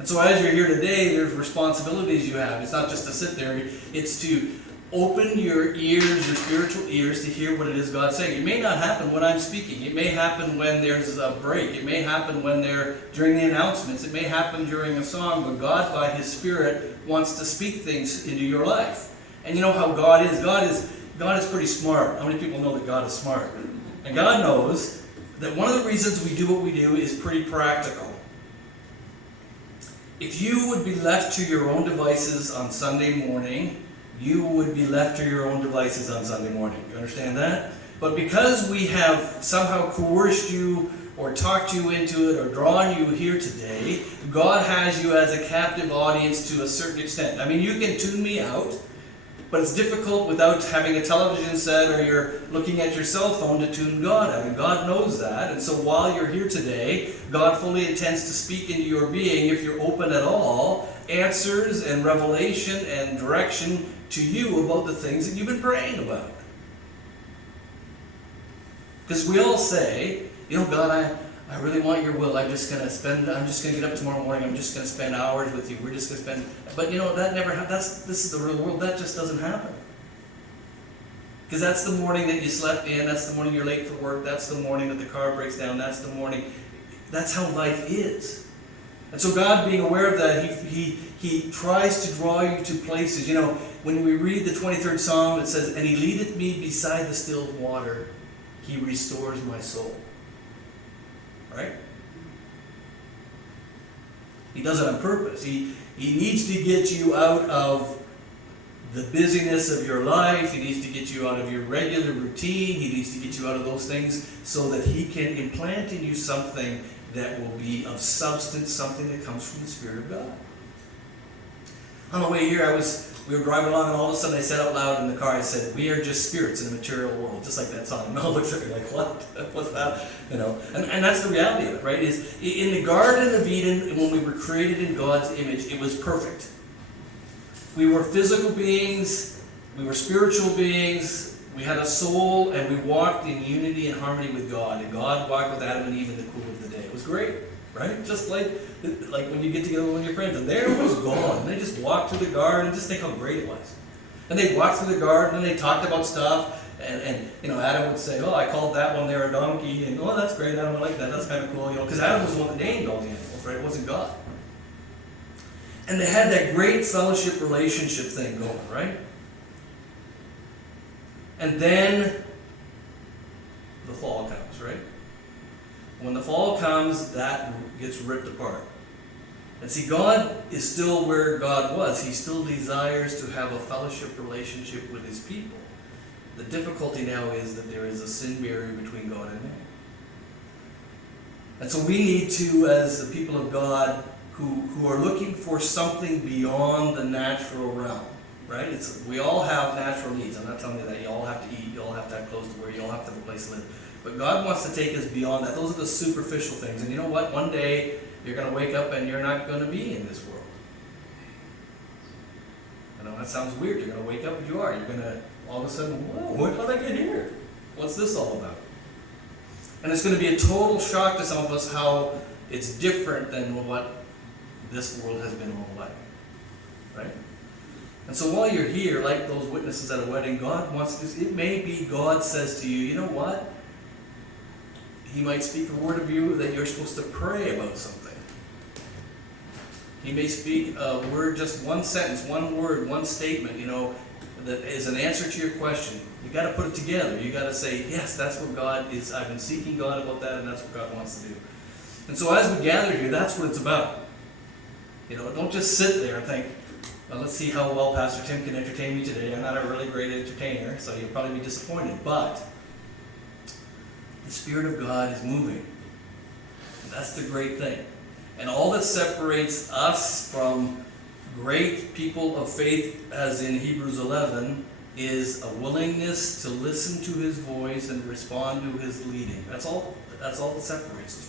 And so as you're here today, there's responsibilities you have. It's not just to sit there. It's to open your ears, your spiritual ears, to hear what it is God's saying. It may not happen when I'm speaking. It may happen when there's a break. It may happen when during the announcements. It may happen during a song. But God, by His Spirit, wants to speak things into your life. And you know how God is. God is pretty smart. How many people know that God is smart? And God knows that one of the reasons we do what we do is pretty practical. If you would be left to your own devices on Sunday morning, you would be left to your own devices on Sunday morning. You understand that? But because we have somehow coerced you or talked you into it or drawn you here today, God has you as a captive audience to a certain extent. I mean, you can tune me out, but it's difficult without having a television set or you're looking at your cell phone to tune God out. And God knows that. And so while you're here today, God fully intends to speak into your being, if you're open at all, answers and revelation and direction to you about the things that you've been praying about. Because we all say, God, I really want your will. I'm just going to get up tomorrow morning. I'm just going to spend hours with you. We're just going to spend, but that never happens. This is the real world. That just doesn't happen. Because that's the morning that you slept in. That's the morning you're late for work. That's the morning that the car breaks down. That's the morning. That's how life is. And so God, being aware of that, He tries to draw you to places. When we read the 23rd Psalm, it says, "And He leadeth me beside the still water. He restores my soul." Right? He does it on purpose. He needs to get you out of the busyness of your life. He needs to get you out of your regular routine. He needs to get you out of those things so that He can implant in you something that will be of substance, something that comes from the Spirit of God. On the way here, we were driving along, and all of a sudden I said out loud in the car, I said, "We are just spirits in a material world," just like that song. And Mel looks at me like, "What? What's that?" And that's the reality of it, right? Is in the Garden of Eden, when we were created in God's image, it was perfect. We were physical beings, we were spiritual beings, we had a soul, and we walked in unity and harmony with God. And God walked with Adam and Eve in the cool of the day. It was great, right? Just like when you get together with your friends, and there was God, and they just walked through the garden, and just think how great it was. And they walked through the garden, and they talked about stuff, and Adam would say, "Oh, I called that one there a donkey," and "Oh, that's great, Adam, I like that, that's kind of cool," because Adam was the one that named all the animals, right? It wasn't God. And they had that great fellowship relationship thing going, right? And then the fall comes, right? When the fall comes, that gets ripped apart. And see, God is still where God was. He still desires to have a fellowship relationship with His people. The difficulty now is that there is a sin barrier between God and man. And so we need to, as the people of God, who are looking for something beyond the natural realm, right? We all have natural needs. I'm not telling you that you all have to eat, you all have to have clothes to wear, you all have to have a place to live. But God wants to take us beyond that. Those are the superficial things. And you know what? One day you're going to wake up and you're not going to be in this world. That sounds weird. You're going to wake up and you are. You're going to all of a sudden, whoa, how did I get here? What's this all about? And it's going to be a total shock to some of us how it's different than what this world has been all like. Right? And so while you're here, like those witnesses at a wedding, God wants to, it may be God says to you, you know what? He might speak a word of you that you're supposed to pray about something. He may speak a word, just one sentence, one word, one statement, that is an answer to your question. You got to put it together. You got to say, yes, that's what God is. I've been seeking God about that, and that's what God wants to do. And so as we gather here, that's what it's about. Don't just sit there and think, well, let's see how well Pastor Tim can entertain me today. I'm not a really great entertainer, so you'll probably be disappointed. But the Spirit of God is moving. And that's the great thing. And all that separates us from great people of faith, as in Hebrews 11, is a willingness to listen to His voice and respond to His leading. That's all that separates us